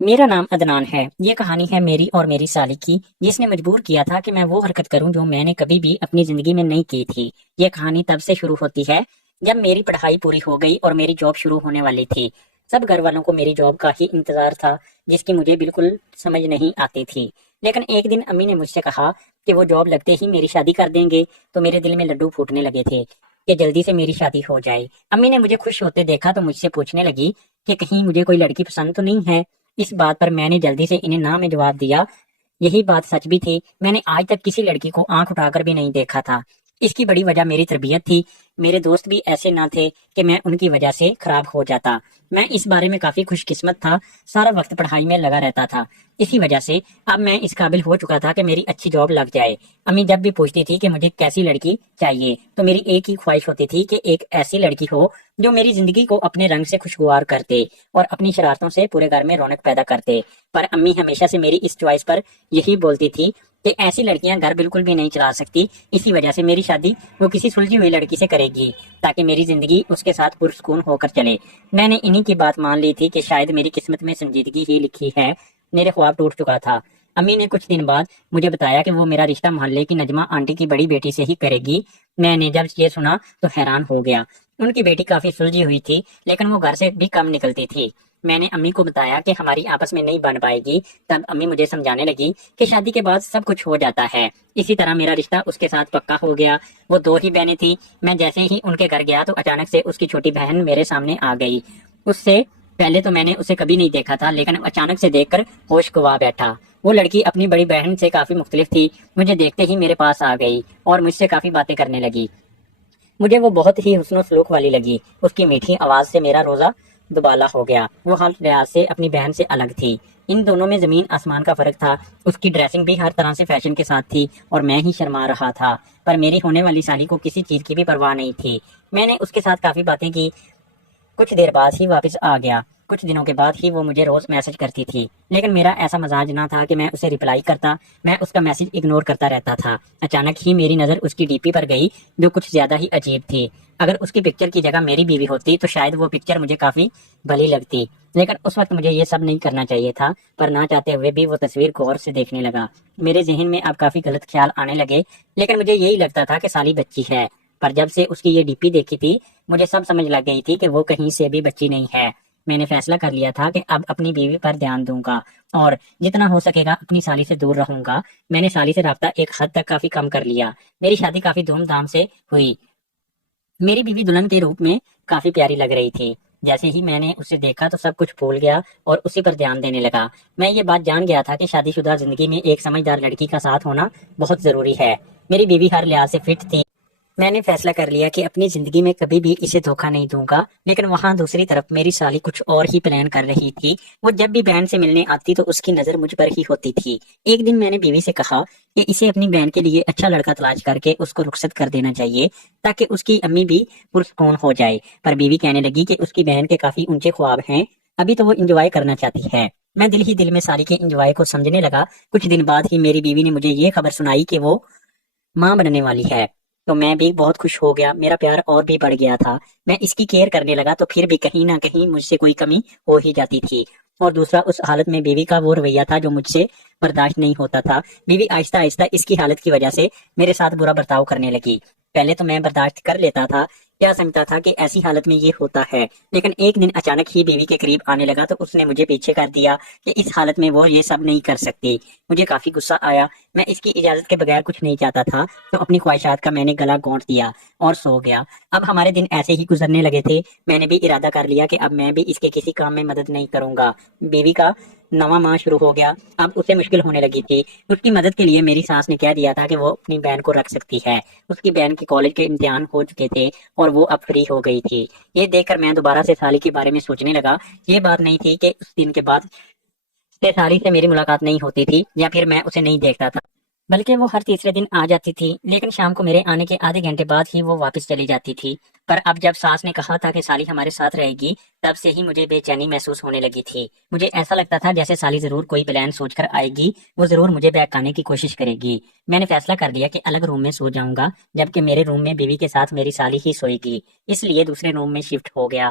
میرا نام عدنان ہے۔ یہ کہانی ہے میری اور میری سالی کی، جس نے مجبور کیا تھا کہ میں وہ حرکت کروں جو میں نے کبھی بھی اپنی زندگی میں نہیں کی تھی۔ یہ کہانی تب سے شروع ہوتی ہے جب میری پڑھائی پوری ہو گئی اور میری جاب شروع ہونے والی تھی۔ سب گھر والوں کو میری جاب کا ہی انتظار تھا، جس کی مجھے بالکل سمجھ نہیں آتی تھی۔ لیکن ایک دن امی نے مجھ سے کہا کہ وہ جاب لگتے ہی میری شادی کر دیں گے، تو میرے دل میں لڈو پھوٹنے لگے تھے کہ جلدی سے میری شادی ہو جائے۔ امی نے مجھے خوش ہوتے دیکھا تو مجھ سے پوچھنے لگی کہ کہیں مجھے کوئی لڑکی پسند تو نہیں ہے۔ اس بات پر میں نے جلدی سے انہیں نہ میں جواب دیا۔ یہی بات سچ بھی تھی، میں نے آج تک کسی لڑکی کو آنکھ اٹھا کر بھی نہیں دیکھا تھا۔ اس کی بڑی وجہ میری تربیت تھی۔ میرے دوست بھی ایسے نہ تھے کہ میں ان کی وجہ سے خراب ہو جاتا۔ میں اس بارے میں کافی خوش قسمت تھا، سارا وقت پڑھائی میں لگا رہتا تھا۔ اسی وجہ سے اب میں اس قابل ہو چکا تھا کہ میری اچھی جاب لگ جائے۔ امی جب بھی پوچھتی تھی کہ مجھے کیسی لڑکی چاہیے، تو میری ایک ہی خواہش ہوتی تھی کہ ایک ایسی لڑکی ہو جو میری زندگی کو اپنے رنگ سے خوشگوار کرتے اور اپنی شرارتوں سے پورے گھر میں رونق پیدا کرتے۔ پر امی ہمیشہ سے میری اس چوائس پر یہی بولتی تھی کہ ایسی لڑکیاں گھر بالکل بھی نہیں چلا سکتی، اسی وجہ سے میری شادی وہ کسی سلجھی ہوئی لڑکی سے کرے گی تاکہ میری زندگی اس کے ساتھ پرسکون ہو کر چلے۔ میں نے انہی کی بات مان لی تھی کہ شاید میری قسمت میں سنجیدگی ہی لکھی ہے۔ میرے خواب ٹوٹ چکا تھا۔ امی نے کچھ دن بعد مجھے بتایا کہ وہ میرا رشتہ محلے کی نجمہ آنٹی کی بڑی بیٹی سے ہی کرے گی۔ میں نے جب یہ سنا تو حیران ہو گیا۔ ان کی بیٹی کافی سلجھی ہوئی تھی، لیکن وہ گھر سے بھی کم نکلتی تھی۔ میں نے امی کو بتایا کہ ہماری آپس میں نہیں بن پائے گی۔ تب امی مجھے سمجھانے لگی کہ شادی کے بعد سب کچھ ہو جاتا ہے۔ اسی طرح میرا رشتہ اس کے ساتھ پکا ہو گیا۔ وہ دو ہی بہنیں تھیں۔ میں جیسے ہی ان کے گھر گیا تو اچانک سے اس کی چھوٹی بہن میرے سامنے آ گئی۔ اس سے پہلے تو میں نے اسے کبھی نہیں دیکھا تھا، لیکن اچانک سے دیکھ کر ہوش گنوا بیٹھا۔ وہ لڑکی اپنی بڑی بہن سے کافی مختلف تھی۔ مجھے دیکھتے ہی میرے پاس آ گئی اور مجھ سے کافی باتیں کرنے لگی۔ مجھے وہ بہت ہی حسن و سلوک والی لگی۔ اس کی میٹھی آواز سے میرا روزہ دوبالا ہو گیا۔ وہ ہر لحاظ سے اپنی بہن سے الگ تھی۔ ان دونوں میں زمین آسمان کا فرق تھا۔ اس کی ڈریسنگ بھی ہر طرح سے فیشن کے ساتھ تھی اور میں ہی شرما رہا تھا۔ پر میری ہونے والی سالی کو کسی چیز کی بھی پرواہ نہیں تھی۔ میں نے اس کے ساتھ کافی باتیں کی۔ کچھ دیر بعد ہی واپس آ گیا۔ کچھ دنوں کے بعد ہی وہ مجھے روز میسج کرتی تھی، لیکن میرا ایسا مزاج نہ تھا کہ میں اسے رپلائی کرتا۔ میں اس کا میسج اگنور کرتا رہتا تھا۔ اچانک ہی میری نظر اس کی ڈی پی پر گئی، جو کچھ زیادہ ہی عجیب تھی۔ اگر اس کی پکچر کی جگہ میری بیوی ہوتی تو شاید وہ پکچر مجھے کافی بھلی لگتی، لیکن اس وقت مجھے یہ سب نہیں کرنا چاہیے تھا۔ پر نہ چاہتے ہوئے بھی وہ تصویر غور سے دیکھنے لگا۔ میرے ذہن میں اب کافی غلط خیال آنے لگے، لیکن مجھے یہی لگتا تھا کہ سالی بچی ہے۔ پر جب سے اس کی یہ ڈی پی دیکھی تھی، مجھے سب سمجھ لگ گئی تھی کہ وہ کہیں سے بھی بچی نہیں ہے۔ میں نے فیصلہ کر لیا تھا کہ اب اپنی بیوی پر دھیان دوں گا اور جتنا ہو سکے گا اپنی سالی سے دور رہوں گا۔ میں نے سالی سے رابطہ ایک حد تک کافی کم کر لیا۔ میری شادی کافی دھوم دھام سے ہوئی۔ میری بیوی دلہن کے روپ میں کافی پیاری لگ رہی تھی۔ جیسے ہی میں نے اسے دیکھا تو سب کچھ بھول گیا اور اسی پر دھیان دینے لگا۔ میں یہ بات جان گیا تھا کہ شادی شدہ زندگی میں ایک سمجھدار لڑکی کا ساتھ ہونا بہت ضروری ہے۔ میری بیوی ہر لحاظ سے فٹ تھی۔ میں نے فیصلہ کر لیا کہ اپنی زندگی میں کبھی بھی اسے دھوکہ نہیں دوں گا، لیکن وہاں دوسری طرف میری سالی کچھ اور ہی پلان کر رہی تھی۔ وہ جب بھی بہن سے ملنے آتی تو اس کی نظر مجھ پر ہی ہوتی تھی۔ ایک دن میں نے بیوی سے کہا کہ اسے اپنی بہن کے لیے اچھا لڑکا تلاش کر کے اس کو رخصت کر دینا چاہیے تاکہ اس کی امی بھی پرسکون ہو جائے۔ پر بیوی کہنے لگی کہ اس کی بہن کے کافی اونچے خواب ہیں، ابھی تو وہ انجوائے کرنا چاہتی ہے۔ میں دل ہی دل میں سالی کے انجوائے کو سمجھنے لگا۔ کچھ دن بعد ہی میری بیوی نے مجھے یہ خبر سنائی کہ وہ ماں بننے والی ہے، تو میں بھی بہت خوش ہو گیا۔ میرا پیار اور بھی بڑھ گیا تھا۔ میں اس کی کیئر کرنے لگا تو پھر بھی کہیں نہ کہیں مجھ سے کوئی کمی ہو ہی جاتی تھی۔ اور دوسرا، اس حالت میں بیوی کا وہ رویہ تھا جو مجھ سے برداشت نہیں ہوتا تھا۔ بیوی آہستہ آہستہ اس کی حالت کی وجہ سے میرے ساتھ برا برتاؤ کرنے لگی۔ پہلے تو میں برداشت کر لیتا تھا، کیا سمجھتا تھا کہ ایسی حالت میں یہ ہوتا ہے، لیکن ایک دن اچانک ہی بیوی کے قریب آنے لگا تو اس نے مجھے پیچھے کر دیا کہ اس حالت میں وہ یہ سب نہیں کر سکتی۔ مجھے کافی غصہ آیا۔ میں اس کی اجازت کے بغیر کچھ نہیں چاہتا تھا، تو اپنی خواہشات کا میں نے گلا گھونٹ دیا اور سو گیا۔ اب ہمارے دن ایسے ہی گزرنے لگے تھے۔ میں نے بھی ارادہ کر لیا کہ اب میں بھی اس کے کسی کام میں مدد نہیں کروں گا۔ بیوی کا نواں ماہ شروع ہو گیا۔ اب اسے مشکل ہونے لگی تھی۔ اس کی مدد کے لیے میری ساس نے کہہ دیا تھا کہ وہ اپنی بہن کو رکھ سکتی ہے۔ اس کی بہن کے کالج کے امتحان ہو چکے تھے اور وہ اب فری ہو گئی تھی۔ یہ دیکھ کر میں دوبارہ سے سالی کے بارے میں سوچنے لگا۔ یہ بات نہیں تھی کہ اس دن کے بعد سے سالی سے میری ملاقات نہیں ہوتی تھی یا پھر میں اسے نہیں دیکھتا تھا، بلکہ وہ ہر تیسرے دن آ جاتی تھی، لیکن شام کو میرے آنے کے آدھے گھنٹے بعد ہی وہ واپس چلی جاتی تھی۔ پر اب جب ساس نے کہا تھا کہ سالی ہمارے ساتھ رہے گی، تب سے ہی مجھے بے چینی محسوس ہونے لگی تھی۔ مجھے ایسا لگتا تھا جیسے سالی ضرور کوئی پلان سوچ کر آئے گی، وہ ضرور مجھے بہکانے کی کوشش کرے گی۔ میں نے فیصلہ کر لیا کہ الگ روم میں سو جاؤں گا، جبکہ میرے روم میں بیوی کے ساتھ میری سالی ہی سوئے گی۔ اس لیے دوسرے روم میں شفٹ ہو گیا۔